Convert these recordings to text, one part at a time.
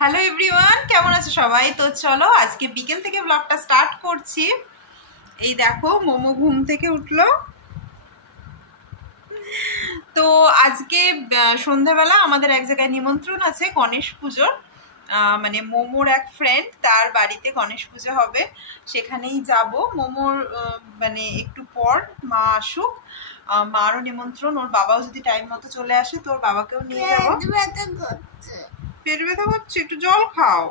Hello everyone, কেমন আছো সবাই? তো চলো আজকে বিকেল থেকে ব্লগটা স্টার্ট করছি। এই দেখো মোমো ঘুম থেকে উঠলো। তো আজকে সন্ধ্যাবেলা আমাদের এক জায়গায় নিমন্ত্রণ আছে গণেশ পুজোর। মানে মোমোর এক ফ্রেন্ড, তার বাড়িতে গণেশ পুজো হবে, সেখানেই যাব। মোমোর মানে একটু পর মা আসুক, মারও নিমন্ত্রণ, ওর বাবাও যদি টাইম মতো চলে আসে তো ওর বাবাকেও নিয়ে যাবো। পেট ব্যথা করছে, একটু জল খাও।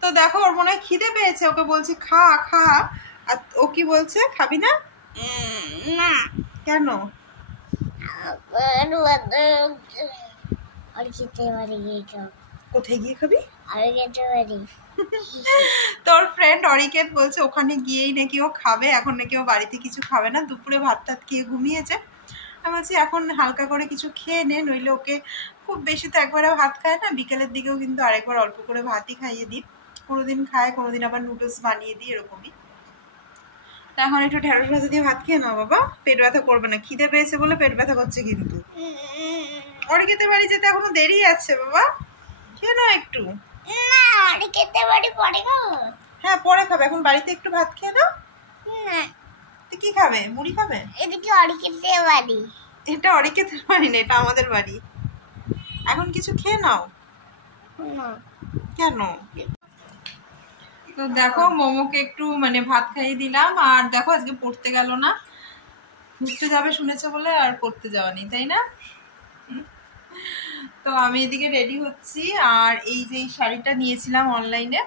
তো দেখো ওর মনে হয় খিদে পেয়েছে, ওকে বলছি খা খা, আর ও কি বলছে, খাবি না? না। কেন? কোথায় গিয়ে খাবি? তোর ফ্রেন্ড অরিকেত বলছে ওখানে গিয়েই নাকি ও খাবে, এখন নাকি ও বাড়িতে কিছু খাবে না, দুপুরে ভাত টাত খেয়ে ঘুমিয়েছে। আমি বলছি এখন হালকা করে কিছু খেয়ে নে, নইলে ওকে খুব বেশি তো একবারে ভাত খায় না, বিকেলের দিকেও কিন্তু আরেকবার অল্প করে ভাতই খাইয়ে দিই। কোনোদিন খায়, কোনোদিন আবার নুডলস বানিয়ে দিই, এরকমই। তা এখন একটু ঢেঁড়স ভাজা দিয়ে ভাত খেয়ে নাও বাবা, পেট ব্যথা করবে না। খিদে পেয়েছে বলে পেট ব্যথা করছে, কিন্তু অরিকেতের বাড়ি যেতে এখনো দেরি আছে বাবা, খেয়ে নাও একটু। হ্যাঁ পরে খাবে, এখন বাড়িতে একটু ভাত খেয়ে নাও। কি খাবে? মুড়ি খাবে? এটা অরিকেতের বাড়ি। এটা অরিকেতের বাড়ি না, এটা আমাদের বাড়ি। এখন কিছু খেয়ে নাও। কেন? তো দেখো মোমোকে একটু মানে ভাত খাইয়ে দিলাম, আর দেখো আজকে পড়তে গেল না, ঘুরতে যাবে শুনেছে বলে আর পড়তে যাওয়া নেই, তাই না? তো আমি এদিকে রেডি হচ্ছি, আর এই যে শাড়িটা নিয়েছিলাম অনলাইনে,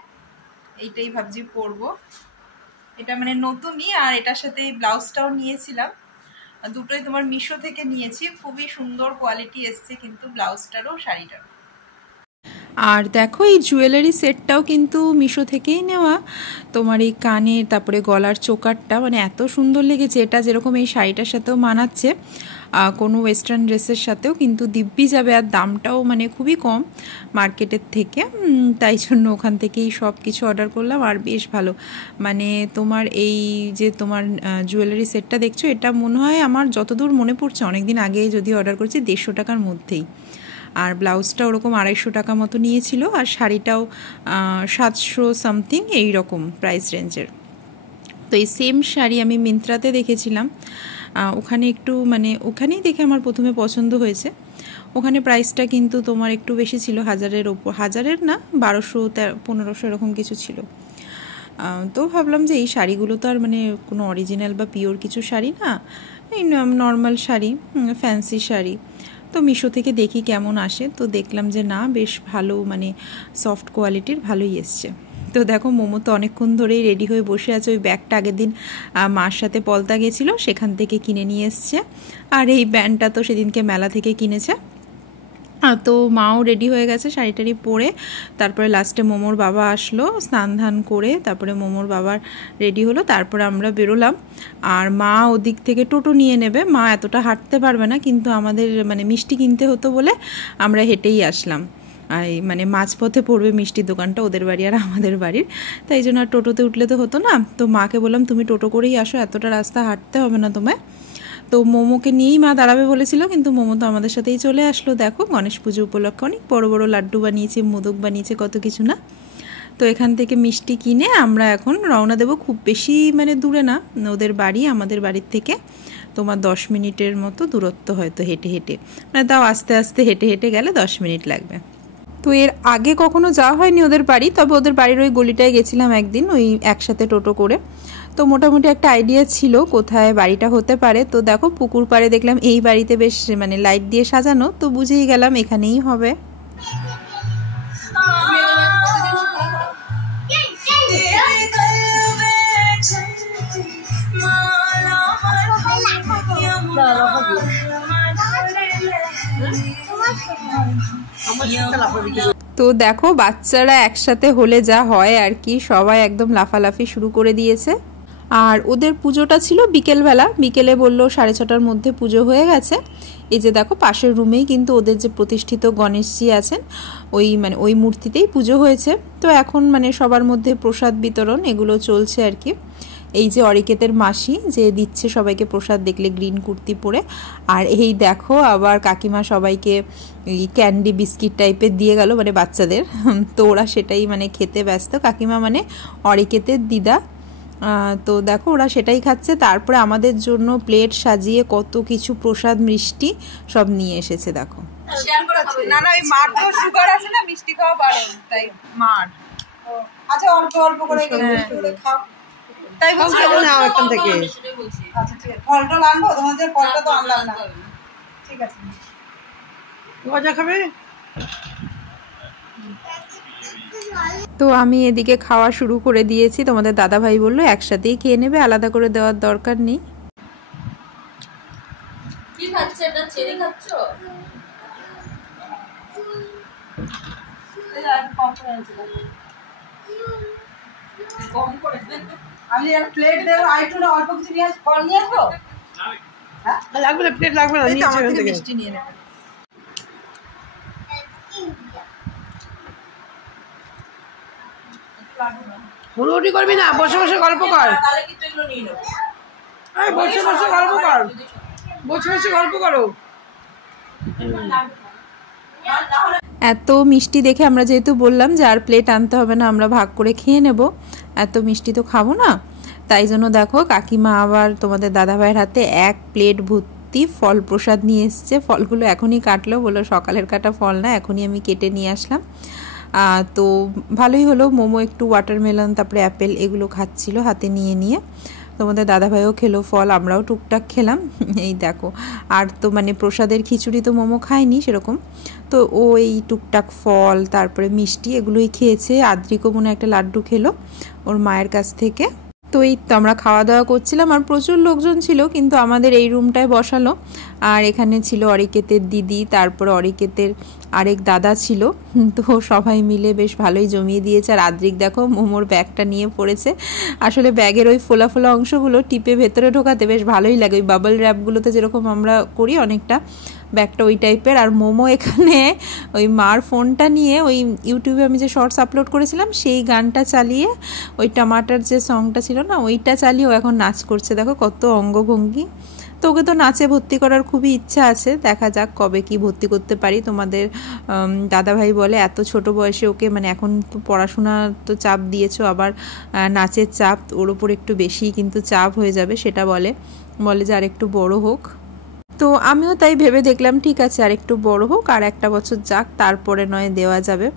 এইটাই ভাবছি পরবো। এটা মানে নতুনই, আর এটার সাথে এই ব্লাউজটাও নিয়েছিলাম, দুটোই তোমার মিশো থেকে নিয়েছি, খুবই সুন্দর কোয়ালিটি এসছে কিন্তু ব্লাউজটারও শাড়িটারও। আর দেখো এই জুয়েলারি সেটটাও কিন্তু মিশো থেকেই নেওয়া, তোমার এই কানের তারপরে গলার চোকারটা মানে এত সুন্দর লেগেছে, এটা যেরকম এই শাড়িটার সাথেও মানাচ্ছে, কোনো ওয়েস্টার্ন ড্রেসের সাথেও কিন্তু দিব্যি যাবে, আর দামটাও মানে খুবই কম মার্কেটের থেকে, তাই জন্য ওখান থেকেই সব কিছু অর্ডার করলাম। আর বেশ ভালো, মানে তোমার এই যে তোমার জুয়েলারি সেটটা দেখছো, এটা মনে হয় আমার যতদূর মনে পড়ছে অনেকদিন আগে যদি অর্ডার করেছি 150 টাকার মধ্যেই, আর ব্লাউজটা ওরকম 250 টাকা মতো নিয়েছিল, আর শাড়িটাও 700 সামথিং এই রকম প্রাইস রেঞ্জের। তো এই সেম শাড়ি আমি মিন্ত্রাতে দেখেছিলাম, ওখানে একটু মানে ওখানেই দেখে আমার প্রথমে পছন্দ হয়েছে। ওখানে প্রাইসটা কিন্তু তোমার একটু বেশি ছিল, 1000-এর ওপর, 1000-এর না 1200-1500 এরকম কিছু ছিল। তো ভাবলাম যে এই শাড়িগুলো তো আর মানে কোনো অরিজিনাল বা পিওর কিছু শাড়ি না, এই নর্মাল শাড়ি, ফ্যান্সি শাড়ি। তো মিশো থেকে দেখি কেমন আসে, তো দেখলাম যে না বেশ ভালো, মানে সফট কোয়ালিটির ভালোই এসছে। তো দেখো মোমো তো অনেকক্ষণ ধরেই রেডি হয়ে বসে আছে, ওই ব্যাগটা আগের দিন মার সাথে পলতা গেছিলো সেখান থেকে কিনে নিয়ে এসছে, আর এই ব্যান্ডটা তো সেদিনকে মেলা থেকে কিনেছে। তো মাও রেডি হয়ে গেছে শাড়ি টাড়ি পরে, তারপরে লাস্টে মোমোর বাবা আসলো স্নান ধান করে, তারপরে মোমোর বাবার রেডি হলো, তারপরে আমরা বেরোলাম। আর মা ওদিক থেকে টোটো নিয়ে নেবে, মা এতটা হাঁটতে পারবে না, কিন্তু আমাদের মানে মিষ্টি কিনতে হতো বলে আমরা হেঁটেই আসলাম, আর মানে মাঝপথে পড়বে মিষ্টির দোকানটা ওদের বাড়ি আর আমাদের বাড়ির, তাই জন্য আর টোটোতে উঠলে তো হতো না। তো মাকে বললাম তুমি টোটো করেই আসো, এতটা রাস্তা হাঁটতে হবে না তোমায়। তো মোমোকে নিয়েই মা দাঁড়াবে বলেছিল, কিন্তু মোমো তো আমাদের সাথেই চলে আসলো। দেখো গণেশ পুজো উপলক্ষে অনেক বড় বড় লাড্ডু বানিয়েছে, মোদক বানিয়েছে, কত কিছু না। তো এখান থেকে মিষ্টি কিনে আমরা এখন রওনা দেবো, খুব বেশি মানে দূরে না ওদের বাড়ি, আমাদের বাড়ির থেকে তোমার 10 মিনিটের মতো দূরত্ব, হয়তো হেঁটে হেঁটে, মানে তাও আস্তে আস্তে হেঁটে হেঁটে গেলে 10 মিনিট লাগবে। তো এর আগে কখনো যাওয়া হয়নি ওদের বাড়ি, তবে ওদের বাড়ির ওই গলিটায় গেছিলাম একদিন ওই একসাথে টোটো করে, তো মোটামুটি একটা আইডিয়া ছিল কোথায় বাড়িটা হতে পারে। তো দেখো পুকুর পাড়ে দেখলাম এই বাড়িতে বেশ মানে লাইট দিয়ে সাজানো, তো বুঝেই গেলাম এখানেই হবে। তো দেখো বাচ্চারা একসাথে হলে যা হয় আর কি, সবাই একদম লাফালাফি শুরু করে দিয়েছে। আর ওদের পুজোটা ছিল বিকেলবেলা, বিকেলে বললো 6:30টার মধ্যে পুজো হয়ে গেছে। এই যে দেখো পাশের রুমেই কিন্তু ওদের যে প্রতিষ্ঠিত গণেশজি আছেন ওই মানে ওই মূর্তিতেই পুজো হয়েছে। তো এখন মানে সবার মধ্যে প্রসাদ বিতরণ এগুলো চলছে আর কি। এই যে অরিকেতের মাসি যে দিচ্ছে সবাইকে প্রসাদ, দেখলে গ্রিন কুর্তি পরে। আর এই দেখো আবার কাকিমা সবাইকে ক্যান্ডি বিস্কিট টাইপের দিয়ে গেল, মানে বাচ্চাদের। তো ওরা সেটাই মানে খেতে ব্যস্ত। কাকিমা মানে অরিকেতের দিদা। তো দেখো ওরা সেটাই খাচ্ছে। তারপরে আমাদের জন্য প্লেট সাজিয়ে কত কিছু প্রসাদ মিষ্টি সব নিয়ে এসেছে দেখো। না না, ওই মার তো সুগার আছে না, মিষ্টি খাওয়া বারণ, তাই মার। আচ্ছা অল্প অল্প করে খাও, তাই বলছি না এখান থেকে। আচ্ছা ঠিক আছে, ফলটা আনবো তোমাদের, ফলটা তো আনলাম না, ঠিক আছে। গজা খাবে? তো আমি এদিকে খাওয়া শুরু করে দিয়েছি। তোমাদের দাদা ভাই বললো একসাথেই খেয়ে নেবে, আলাদা করে দেওয়ার দরকার নেই। কি খাচ্ছে এটা? চেরি খাচ্ছো? আমি একটা প্লেট দেবো, আইটু না অল্প কিছু নিয়ে ফল নিয়ে আসবো। হ্যাঁ লাগবে না, প্লেট লাগবে না, নিয়ে মিষ্টি নিয়ে নেবে। হুড়ুহুড়ি করবি না, বসে বসে গল্প কর। বসে বসে গল্প কর, বসে বসে গল্প করো। এত মিষ্টি দেখে আমরা যেহেতু বললাম যে আর প্লেট আনতে হবে না, আমরা ভাগ করে খেয়ে নেব, এত মিষ্টি তো খাবো না। তাই জন্য দেখো কাকিমা আবার তোমাদের দাদাভাইয়ের হাতে এক প্লেট ভর্তি ফল প্রসাদ নিয়ে এসছে। ফলগুলো এখনই কাটলো, বললো সকালের কাটা ফল না, এখনই আমি কেটে নিয়ে আসলাম। তো ভালোই হলো। মোমো একটু ওয়াটারমেলন তারপরে অ্যাপেল এগুলো খাচ্ছিল হাতে নিয়ে নিয়ে। তোমাদের দাদাভাইও খেলো ফল, আমরাও টুকটাক খেলাম। এই দেখো, আর তো মানে প্রসাদের খিচুড়ি তো মোমো খায়নি সেরকম, তো ও এই টুকটাক ফল তারপরে মিষ্টি এগুলোই খেয়েছে। আদ্রিকও মনে একটা লাড্ডু খেলো ওর মায়ের কাছ থেকে। তো এই তো আমরা খাওয়া দাওয়া করছিলাম, আর প্রচুর লোকজন ছিল, কিন্তু আমাদের এই রুমটায় বসালো। আর এখানে ছিল অরিকেতের দিদি, তারপর অরিকেতের আরেক দাদা ছিল। তো সবাই মিলে বেশ ভালোই জমিয়ে দিয়েছে। আর আদ্রিক দেখো মোমোর ব্যাগটা নিয়ে পড়েছে। আসলে ব্যাগের ওই ফোলা ফোলা অংশগুলো টিপে ভেতরে ঢোকাতে বেশ ভালোই লাগে, ওই বাবল র্যাপগুলোতে যেরকম আমরা করি অনেকটা, ব্যাগটা ওই টাইপের। আর মোমো এখানে ওই মার ফোনটা নিয়ে ওই ইউটিউবে আমি যে শর্টস আপলোড করেছিলাম সেই গানটা চালিয়ে, ওই টমাটার যে সংটা ছিল না ওইটা চালিয়ে ও এখন নাচ করছে। দেখো কত অঙ্গভঙ্গি। তো ওকে তো নাচে ভর্তি করার খুবই ইচ্ছা আছে, দেখা যাক কবে কি ভর্তি করতে পারি। তোমাদের দাদাভাই বলে এত ছোট বয়সে ওকে, মানে এখন তো পড়াশোনা তো চাপ দিয়েছো, আবার নাচের চাপ ওর ওপর একটু বেশি কিন্তু চাপ হয়ে যাবে, সেটা বলে যে আর একটু বড় হোক। তো আমিও তাই ভেবে দেখলাম ঠিক আছে আর একটু বড় হোক, আর একটা বছর যাক, তারপরে নয় দেওয়া যাবে।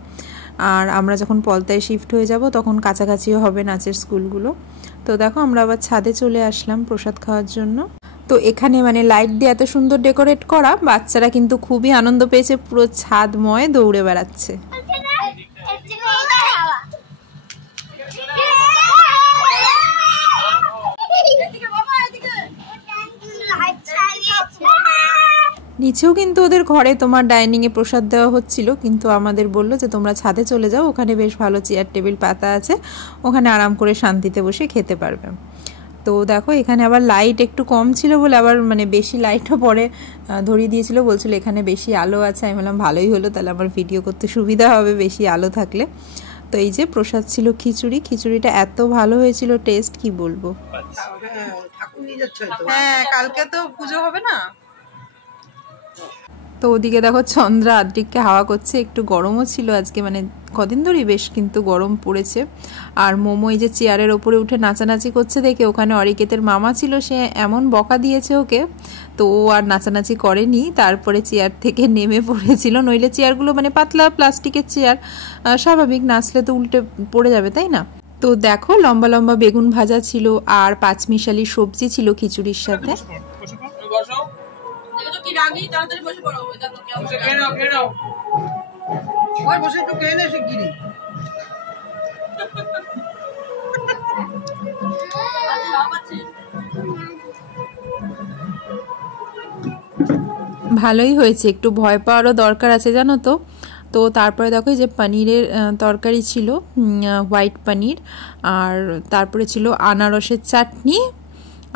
আর আমরা যখন পলতায় শিফট হয়ে যাব তখন কাছাকাছিও হবে নাচের স্কুলগুলো। তো দেখো আমরা আবার ছাদে চলে আসলাম প্রসাদ খাওয়ার জন্য। তো এখানে মানে লাইট দিয়ে এত সুন্দর ডেকোরেট করা, বাচ্চারা কিন্তু খুবই আনন্দ পেয়েছে, পুরো ছাদময় দৌড়ে বেড়াচ্ছে। নিচেও কিন্তু ওদের ঘরে তোমার ডাইনিংয়ে প্রসাদ দেওয়া হচ্ছিল, কিন্তু আমাদের বললো যে তোমরা ছাদে চলে যাও, ওখানে বেশ ভালো চেয়ার টেবিল পাতা আছে, ওখানে আরাম করে শান্তিতে বসে খেতে পারবে। তো দেখো এখানে আবার লাইট একটু কম ছিল বলে আবার মানে বেশি লাইটও পরে ধরিয়ে দিয়েছিল, বলছিল এখানে বেশি আলো আছে। আমি বললাম ভালোই হলো, তাহলে আমার ভিডিও করতে সুবিধা হবে বেশি আলো থাকলে। তো এই যে প্রসাদ ছিল খিচুড়ি, খিচুড়িটা এত ভালো হয়েছিল টেস্ট কি বলবো। হ্যাঁ কালকে তো পুজো হবে না। তো ওদিকে দেখো চন্দ্রা আদ্রিককে হাওয়া করছে, একটু গরমও ছিল আজকে, মানে কদিন ধরেই বেশ কিন্তু গরম পড়েছে। আর মোমো এই যে চেয়ারের ওপরে উঠে নাচানাচি করছে দেখে, ওখানে অরিকেতের মামা ছিল, সে এমন বকা দিয়েছে ওকে, তো ও আর নাচানাচি করেনি, তারপরে চেয়ার থেকে নেমে পড়েছিল। নইলে চেয়ারগুলো মানে পাতলা প্লাস্টিকের চেয়ার, স্বাভাবিক নাচলে তো উল্টে পড়ে যাবে তাই না। তো দেখো লম্বা লম্বা বেগুন ভাজা ছিল আর পাঁচমিশালি সবজি ছিল খিচুড়ির সাথে। ভালোই হয়েছে, একটু ভয় পাওয়ারও দরকার আছে জানো তো। তো তারপরে দেখো যে পনিরের তরকারি ছিল, হোয়াইট পনির, আর তারপরে ছিল আনারসের চাটনি,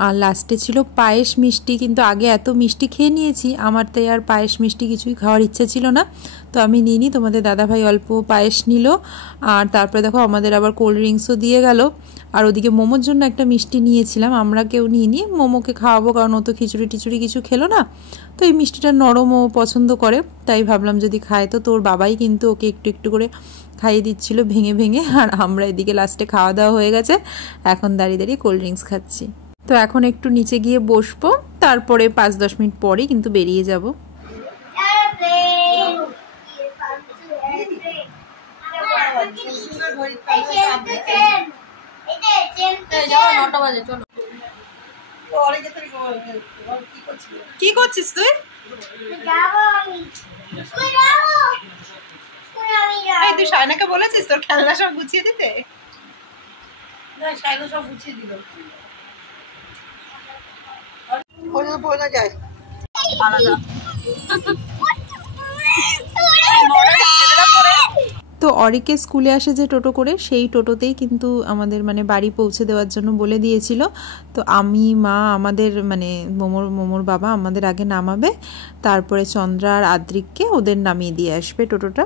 আর লাস্টে ছিল পায়েস মিষ্টি, কিন্তু আগে এত মিষ্টি খেয়ে নিয়েছি আমার তাই আর পায়েস মিষ্টি কিছুই খাওয়ার ইচ্ছে ছিল না, তো আমি নিইনি। তোমাদের দাদাভাই অল্প পায়েস নিল, আর তারপরে দেখো আমাদের আবার কোল্ড ড্রিঙ্কসও দিয়ে গেল। আর ওদিকে মোমোর জন্য একটা মিষ্টি নিয়েছিলাম, আমরা কেউ নিইনি, মোমোকে খাওয়াবো কারণ ও তো খিচুড়ি টিচুড়ি কিছু খেলো না, তো এই মিষ্টিটা নরম ও পছন্দ করে, তাই ভাবলাম যদি খায়। তো তোর বাবাই কিন্তু ওকে একটু একটু করে খাইয়ে দিচ্ছিল ভেঙে ভেঙে, আর আমরা এদিকে লাস্টে খাওয়া দাওয়া হয়ে গেছে, এখন দাঁড়িয়ে দাঁড়িয়ে কোল্ড ড্রিঙ্কস খাচ্ছি। তো এখন একটু নিচে গিয়ে বসবো, তারপরে 5-10 মিনিট পরেই কিন্তু বেরিয়ে যাব। কি করছিস তুই? তুই সায়নাকে বলেছিস তোর খেলনা সব গুছিয়ে দিতে? সায়না সব গুছিয়ে দিল। তো অরিকে স্কুলে আসে যে টোটো করে, সেই টোটোতেই কিন্তু আমাদের মানে বাড়ি পৌঁছে দেওয়ার জন্য বলে দিয়েছিল। তো আমি, মা, আমাদের মানে মোমোর বাবা আমাদের আগে নামাবে, তারপরে চন্দ্রা আর আদ্রিককে ওদের নামিয়ে দিয়ে আসবে টোটোটা।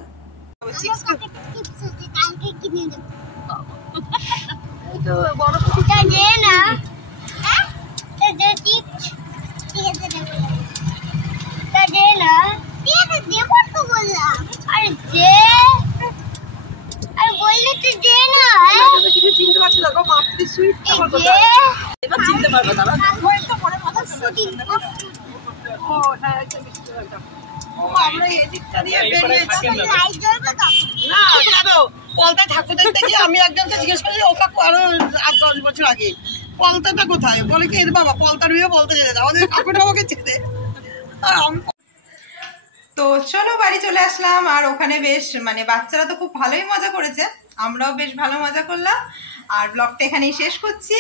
পলতা ঠাকুর দেখতে গিয়ে আমি একজনকে জিজ্ঞেস করি ও কাকু আরো 8-10 বছর আগে, পলতাটা কোথায়? বলে কি বাবা পলতা রুয়ে বলতে যেতে আমাদের কাকুটা আমাকে চেনে। তো চলো বাড়ি চলে আসলাম, আর ওখানে বেশ মানে বাচ্চারা তো খুব ভালোই মজা করেছে, আমরাও বেশ ভালো মজা করলাম। আর ব্লগটা এখানেই শেষ করছি।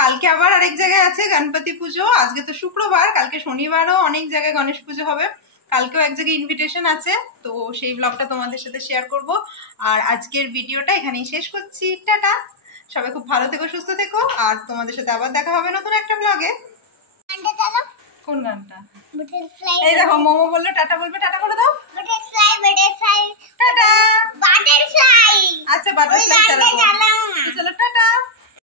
কালকে আবার আরেক জায়গায় আছে গণপতি পুজো, আজকে তো শুক্রবার, কালকে শনিবারও অনেক জায়গায় গণেশ পুজো হবে, কালকেও এক জায়গায় ইনভিটেশন আছে, তো সেই ব্লগটা তোমাদের সাথে শেয়ার করব। আর আজকের ভিডিওটা এখানেই শেষ করছি, টাটা। সবাই খুব ভালো থেকো, সুস্থ থেকো, আর তোমাদের সাথে আবার দেখা হবে নতুন একটা ব্লগে। কোন গানটা? এই দেখো মোমো বললো টাটা, বলবে টাটা করে দাও। টাটা। আচ্ছা বাটারফ্লাই।